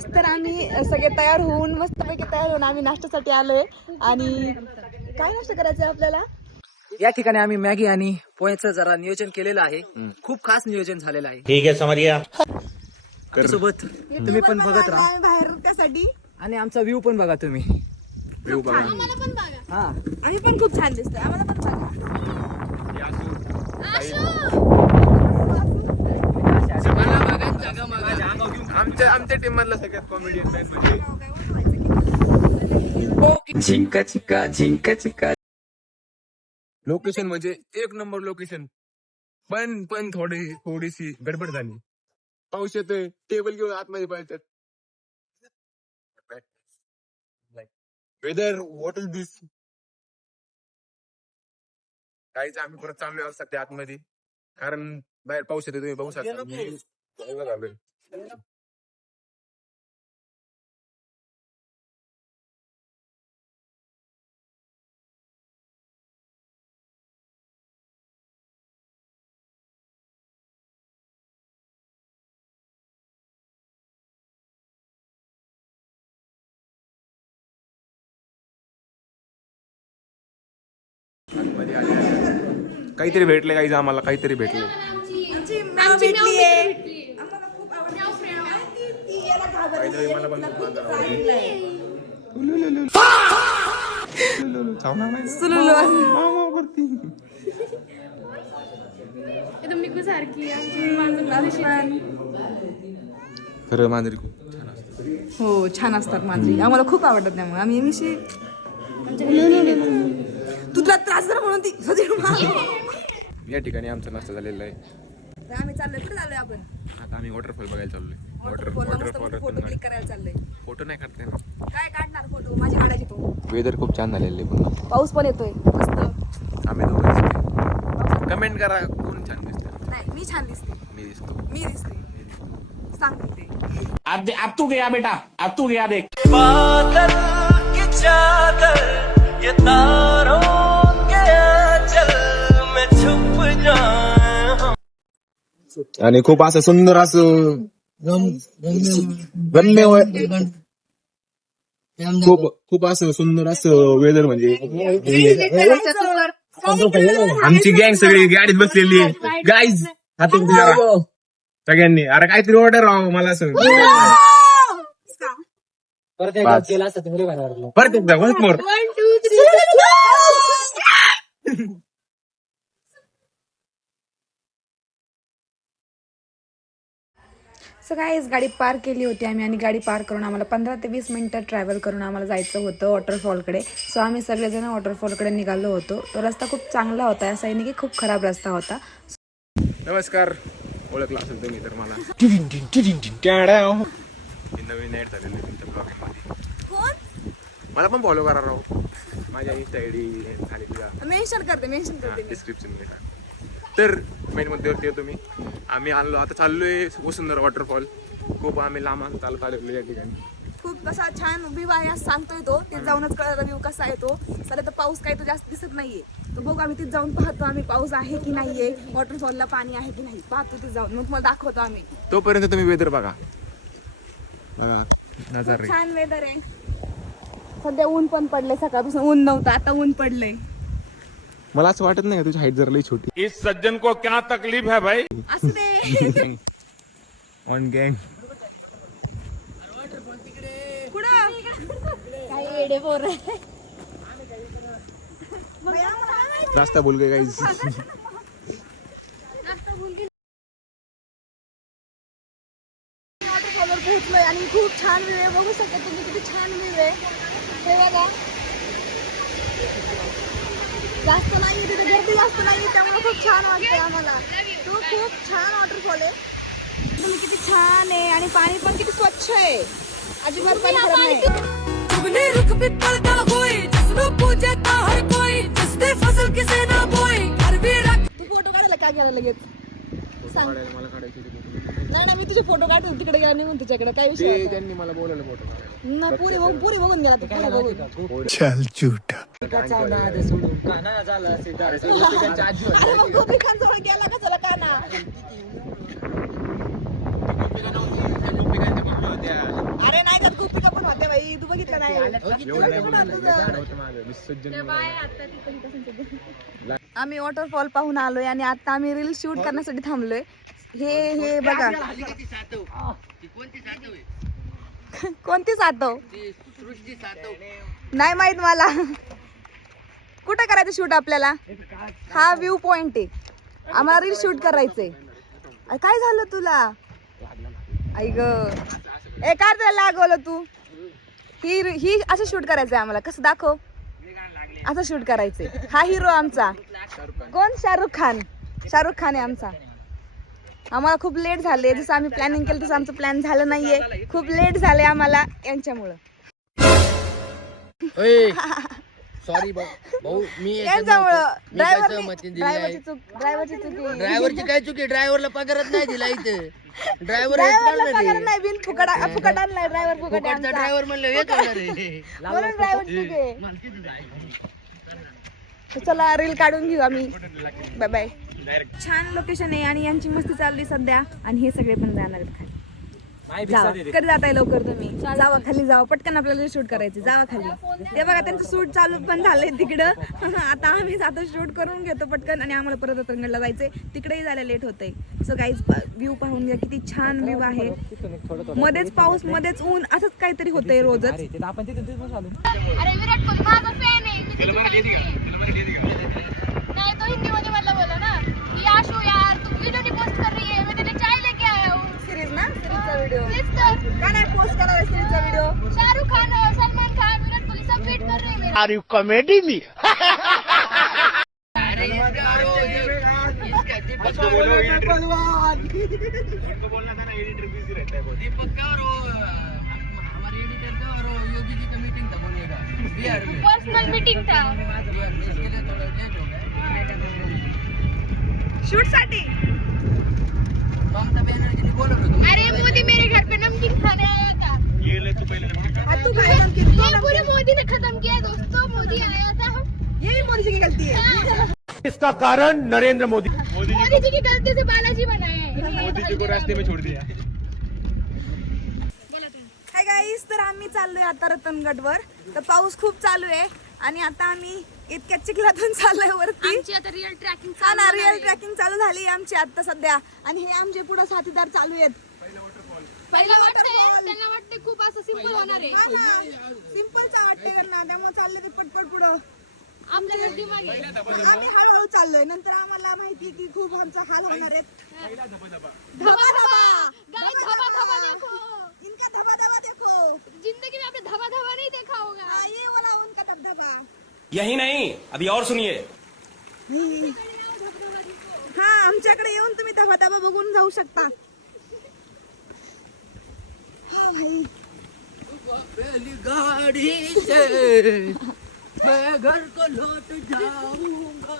गाईस, तर आम्ही सगळे तयार होऊन मस्तपैकी तयार होऊन आम्ही नाश्त्यासाठी आलोय. आणि काय नाश्ता करायचंय आपल्याला? या ठिकाणी आम्ही मॅगी आणि पोह्याचं जरा नियोजन केलेलं आहे. खूप खास नियोजन झालेलं आहे. ठीक आहे, समज गया. सोबत तुम्ही पण बघत राहा बाहेर त्यासाठी. आणि आमचा व्ह्यू पण बघा तुम्ही. व्ह्यू बघा. हा, आम्ही पण खूप छान दिसतोय. आम्हाला पण सांगा. आमच्या टीम मधला सगळ्यात कॉमेडियन मॅन म्हणजे लोकेशन म्हणजे एक नंबर लोकेशन. पण थोडीशी गडबड झाली. पाऊस येतोय, टेबल घेऊन आतमध्ये पळतात. वेदर व्हॉट इज दिस? काहीच आम्ही परत चाललोय आहोत सध्या आतमध्ये, कारण बाहेर पाऊस येतोय. तुम्ही बघू शकता. काहीतरी भेटले काही आम्हाला, काहीतरी भेटले. मला पण खरं मांजरी हो, छान असतात मांजरी. आम्हाला खूप आवडतात. त्यामुळे आम्ही तुला त्रास झाला म्हणून ती या ठिकाणी आमचा नाश्ता झालेला आहे. आम्ही चाललोय. कुठे चाललोय आपण? आता आम्ही वॉटरफॉल बघायला चाललोय. फोटो क्लिक करायला चाललोय. फोटो नाही काढते. काय काढणार फोटो? माझी काढायची तो. वेदर खूप छान झालेले पुन्हा. पाऊस पण येतोय मस्त. आम्ही दोघं कमेंट करा कोण छान दिसतं. नाही, मी छान दिसते. मी दिसतो. मी दिसते. सांगते ते. अब तू गया बेटा, अब तू गया देख. बादल की चादर ये तारों के आंचल में छुप जाऊं. आणि खूप असं सुंदर असं गम्य खूप असं सुंदर असं वेदर म्हणजे. आमची गँग सगळी गाडीत बसलेली आहे. गाईज हातून सगळ्यांनी. अरे काहीतरी ऑर्डर राहावं मला असं. परत एकदा वन्स मोर. सो गाईज, गाडी पार्क केली होती आम्ही. आणि गाडी पार्क करून आम्हाला 15 ते 20 मिनिटं ट्रॅव्हल करून आम्हाला जायचं होतं वॉटरफॉलकडे. सो आम्ही सगळेजण वॉटरफॉलकडे निघालो होतो. तो रस्ता खूप चांगला होता, असं नाही की खूप खराब रस्ता होता. नमस्कार, ओळखला असेल तुम्ही तर मला. नवीन ऍड झालेली तुमच्या ब्लॉगिंग मध्ये. मला पण फॉलो करा राव. माझ्या इंस्टा आयडी झालेली मेन्शन करते डिस्क्रिप्शन मध्ये. तर मेन मुद्द्यावरती येतो मी. आम्ही आता चाललोय वसुंधरा वॉटरफॉल. खूप आम्ही लांब चालत आलेलो या ठिकाणी. खूप कसा छान व्ह्यू आहे असं सांगतोय तो. तिथे जाऊनच कळलं व्ह्यू कसा आहे तो. सध्या तर पाऊस काही तो जास्त दिसत नाहीये. तो बघू आम्ही तिथे जाऊन पाहतो आम्ही पाऊस आहे की नाहीये, वॉटरफॉलला पाणी आहे की नाही, पाहतो तिथे जाऊन. मग तुम्हाला दाखवतो आम्ही. तोपर्यंत तुम्ही वेदर बघा. नजारे छान वेदर आहे. सध्या ऊन पण पडले. सकाळपासून ऊन नव्हतं, आता ऊन पडलंय. मला असं वाटत नाही का तुझी हाईट जरा लई छोटी. इस सज्जन को क्या तकलीफ है भाई? असू दे. ऑन गँग. रास्ता बोल गए गाइस. वॉटरफॉलवर पोहोचलोय आणि खूप छान व्ह्यू आहे. बघू शकता तुम्ही किती छान व्ह्यू आहे. हे बघा, जास्त नाही तिथे गर्दी जास्त नाही, त्यामुळे खूप छान वाटतंय आम्हाला. तो खूप छान वॉटरफॉल आहे. तुम्ही किती छान आहे आणि पाणी पण किती स्वच्छ आहे. अजिबात पाणी खराब नाही. तू फोटो काढायला काय केलं लगेच सांग. नाही, मी तुझे फोटो काढतो तिकडे गेला निघून तुझ्याकडे. काय विषय? त्यांनी मला बोलवलं फोटो काढायला. ना पुरी बघून गेला. पुरी बघून चल झूठा. गोपी खान जवळ गेला का चला का ना. होत्या. अरे नाही तर गोपिका पण होत्या बाई, तू बघितलं नाही. आम्ही वॉटरफॉल पाहून आलोय आणि आता आम्ही रील शूट करण्यासाठी थांबलोय. हे बघा कोणती सातव नाही माहित मला. कुठं करायचं शूट आपल्याला? हा व्ह्यू पॉइंट आहे, आम्हाला रील शूट करायचंय. काय झालं तुला? ऐक ए काय त्याला लागवलं तू? ही असं शूट करायचंय आम्हाला. कसं दाखव? असं शूट करायचंय. हा हिरो आमचा कोण? शाहरुख खान. शाहरुख खान आहे आमचा. आम्हाला खूप लेट झाले, जसं आम्ही प्लॅनिंग केलं तसं आमचं प्लॅन झालं नाहीये. खूप लेट झाले आम्हाला यांच्यामुळं. सॉरी भाऊ, मी यांच्यामुळं ड्रायव्हरची ड्रायव्हरची चूक. ड्रायव्हरची काय चुकी? ड्रायव्हरला पगारच नाही दिला इथं. ड्रायव्हरला पगार नाही, बिन फुकट आणलाय ड्रायव्हर. फुकट आणला ड्रायव्हर म्हणलं येत होणार रे. म्हणून ड्रायव्हर चूक आहे. तर चला रील काढून घेऊ आम्ही. Bye bye. छान लोकेशन आहे आणि यांची मस्ती चालली सध्या. आणि हे सगळे पण जाणार आहेत खाली. जावा. कधी जाताय लवकर तुम्ही? जावा खाली, जावा पटकन, आपल्याला शूट करायचे. जावा खाली. ते बघा त्यांचं शूट चालू पण झालंय तिकडं. आता आम्ही आता शूट करून घेतो पटकन आणि आम्हाला परत रतनगडला जायचंय. तिकडेही जायला लेट होतंय. सो गाईज व्ह्यू पाहून घ्या, किती छान व्ह्यू आहे. मध्येच पाऊस मध्येच ऊन, असंच काहीतरी होतंय रोजच. अरे विराट कोहली माझा फॅन आहे. नहीं तो हिंदी में मतलब बोला ना कि आशु यार तू वीडियो नहीं पोस्ट कर रही है, मैं तेरे चाय लेके आया हूँ. सिरीज ना, सिरीजचा व्हिडिओ प्लीज कर. का नाही पोस्ट करायला सिरीजचा व्हिडिओ? शाहरुख खान, सलमान खान, विराट कोहली सब वेट कर रहे हैं मेरा. Are you comedy me Deepak का और हमारे एडिटर का और योगी जी का मीटिंग था बोलिएगा बिहार में. पर्सनल मीटिंग था. इसके लिए थोड़ा लेट हो गया. शूट साठी ममता बनर्जी ने बोला ना अरे मोदी मेरे घर पे नमकीन खाने आया था. तू काय नमकीन? ये पूरे मोदी ने खत्म किया दोस्तों. मोदी आया था. यही मोदी जी की गलती है. इसका कारण नरेंद्र मोदी. मोदी जी की गलती से बालाजी बनाया है. मोदी जी को रास्ते में छोड़ दिया. हाय गाईस, तर आम्ही चाललोय आता रतनगडवर. तर पाऊस खूप चालू आहे आणि आता आम्ही इतक्या चिखलातून चाललोय वरती. आमची आता रिअल ट्रॅकिंग हा ना, रिअल ट्रॅकिंग चालू झाली आमची आता सध्या. आणि हे आमचे पुढे साथीदार चालू आहेत. पहिला त्यांना वाटते खूप असं सिंपल होणार आहे. सिंपलचा वाटते त्यांना, त्यामुळे चालले ते पटपट पुढं. आपल्याला दिमाग आहे. आम्ही हळूहळू चाललोय. नंतर आम्हाला माहिती की खूप आमचा हाल होणार आहेत. धबा धबा गाइस, धबा धबा देखो. इनका धबा धबा देखो. जिंदगी में आपने धबा धबा नहीं देखा होगा. हाँ, ये वाला उनका धबधबा. यही नहीं, अभी और सुनिए. हा, आमच्याकडे येऊन तुम्ही धबा धबा बघून जाऊ शकता. हा भाई, पहली गाड़ी से मैं घर को लौट जाऊंगा.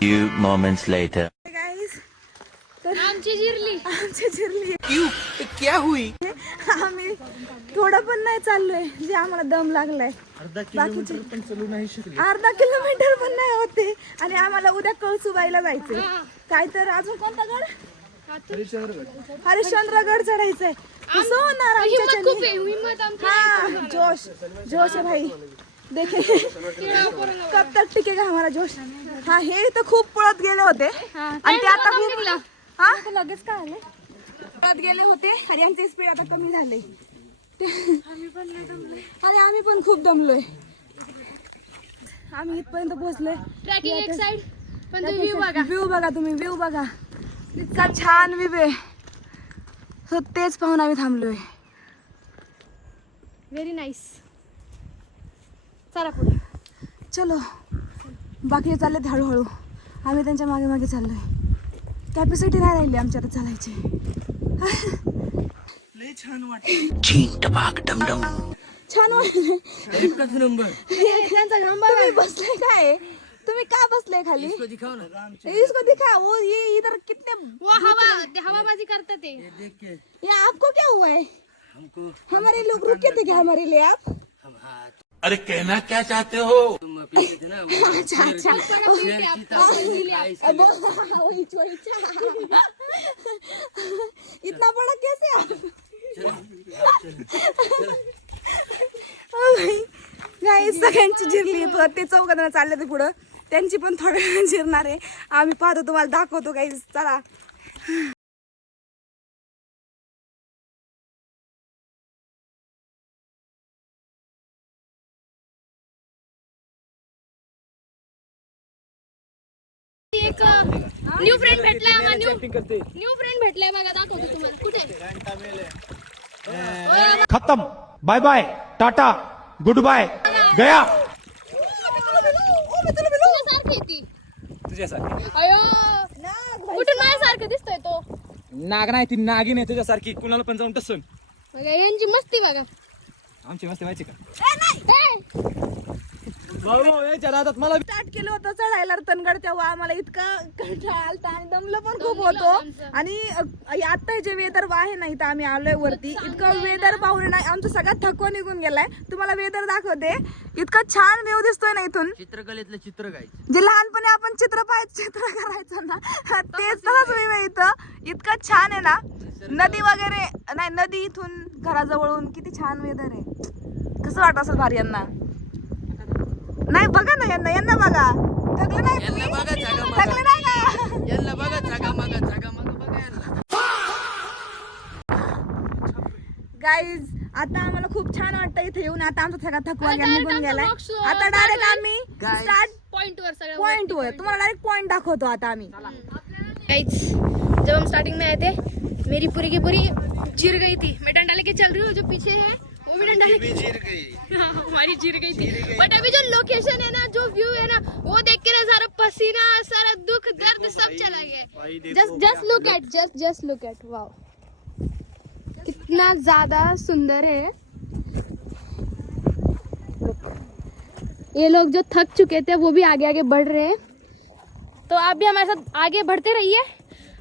Few moments later. गाईस, आमची जिरली. आमची चिरली. क्यों? क्या हुई? आम्ही थोडं पण नाही चाललोय, जे आम्हाला दम लागलाय. बाकीचे अर्धा किलोमीटर पण नाही होते. आणि आम्हाला उद्या कळसुबाईला जायचंय. काय तर अजून कोणता गड? हरिश्चंद्रगड चढायचंय. कसं होणार हिम्मत खूप आहे. आमच्याच्याने? हिम्मत आमची. हा, जोश जोश है भाई. देखे कब तक टिकेगा हमारा जोश. हा, हे तर खूप पळत गेले होते आणि ते आता खूप हा लगेच काय आले, पळत गेले होते आणि यांचे स्पीड आता कमी झाले. अरे आम्ही पण खूप दमलोय. आम्ही इथपर्यंत पोहोचलोय. ट्रॅकिंग एक साइड पण तो व्ह्यू बघा. व्ह्यू बघा तुम्ही, व्ह्यू बघा. इतका छान व्ह्यू आहे. सो तेच पाहून आम्ही थांबलोय. Very nice. चला पुढे. चलो, बाकी चाललेत हळूहळू. आम्ही त्यांच्या मागे मागे चाललोय. कॅपॅसिटी नाही राहिली आमच्या आता चालायची. छान वाटलं. एकच नंबर. तुम्ही बसले काय? तुम्ही का बसले खाली? इसको दिखाओ ना. इसको दिखा. वो ये इधर कितने वो हवाबाजी करते थे. देख के ये आपको क्या हुआ है? हमको हमारे लोग रुके थे क्या हमारे लिए आप? हम हाथ अरे कहना क्या चाहते हो? तुम पीछे थे ना वो अच्छा अच्छा. इतना बड़ा कैसे आप? गाईज सगळ्यांची जिरली ते चौघांना चालले ते पुढं त्यांची पण थोडं वेळ जिरणार आहे. आम्ही पाहतो तुम्हाला दाखवतो गाईज. चला एक न्यू फ्रेंड भेटलाय आम्हाला. न्यू फ्रेंड भेटलाय बघा, दाखवतो तुम्हाला. कुठे खत्म, bye bye, tata, goodbye, गया. तुझ्यासारखी ती. तुझ्यासारखी अयो कुठून माझ्यासारखं दिसतोय तो. नाग नाही ती नागिन आहे तुझ्यासारखी. कुणाला पण जाऊन टसन. बघा यांची मस्ती बघा. आमची मस्ती व्हायची का? ए! भाऊ याच्या नादात मला स्टार्ट केलं होतं चढायला रतनगड, तेव्हा आम्हाला इतका कंटाळा आलता आणि दमलं पण खूप होतो. आणि आता जे वेदर आहे ना इथं आम्ही आलोय वरती, इतकं वेदर पाहून नाही आमचा सगळा थकवा निघून गेलाय. तुम्हाला वेदर दाखवते. इतकं छान व्ह्यू दिसतोय ना इथून. चित्रकलेतलं चित्र काय जे लहानपणी आपण चित्र करायचं ना तेच तसंच व्ह्यू आहे इथं. इतकं छान आहे ना. नदी वगैरे नाही, नदी इथून घराजवळून किती छान वेदर आहे. कसं वाटत असेल भारी यांना. नाही बघा ना यांना बघा. थकले नाही तुम्ही? थकले नाही का? यांना बघा जागा मागा बघा यांना. गाईज आता आम्हाला खूप छान वाटतं इथे येऊन. आता आमचा सगळा थकवा आता निघून direct गेलाय. आमचा vlog आता डायरेक्ट आम्ही स्टार्ट पॉइंट वर सगळं पॉइंट वर तुम्हाला डायरेक्ट पॉइंट दाखवतो आता आम्ही. गाइस जब हम स्टार्टिंग में आए थे मेरी पूरी की पूरी चिर गई थी. मैं डंडा लेके चल रही हूँ, जो पीछे है वो भी डंडा लेके चिर गई. हमारी चिर गई थी. बट अभी जो लोकेशन है ना, जो व्यू है ना, वो देख के ना सारा पसीना, सारा दुख दर्द सब चला गया. जस्ट लुक एट वाओ, कितना ज्यादा सुंदर है. ये लोग जो थक चुके थे वो भी आगे आगे बढ़ रहे हैं. तो आप भी हमारे साथ आगे बढ़ते रहिए.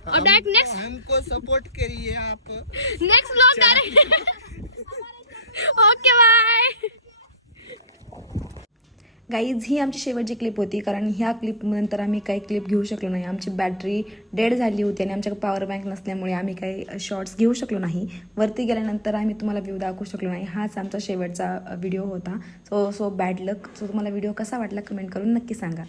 और डायरेक्ट नेक्स्ट हमको सपोर्ट करिए आप. Next vlog direct. Okay bye. Guys ही आमची शेवटची क्लिप होती, कारण ह्या क्लिप नंतर आम्ही काही क्लिप घेऊ शकलो नाही. आमची बॅटरी डेड झाली होती आणि आमच्याकडे पॉवर बँक नसल्यामुळे आम्ही काही शॉर्ट्स घेऊ शकलो नाही. वरती गेल्यानंतर आम्ही तुम्हाला व्ह्यू दाखवू शकलो नाही. हाच आमचा शेवटचा व्हिडिओ होता. सो बॅड लक. सो तुम्हाला व्हिडिओ कसा वाटला कमेंट करून नक्की सांगा.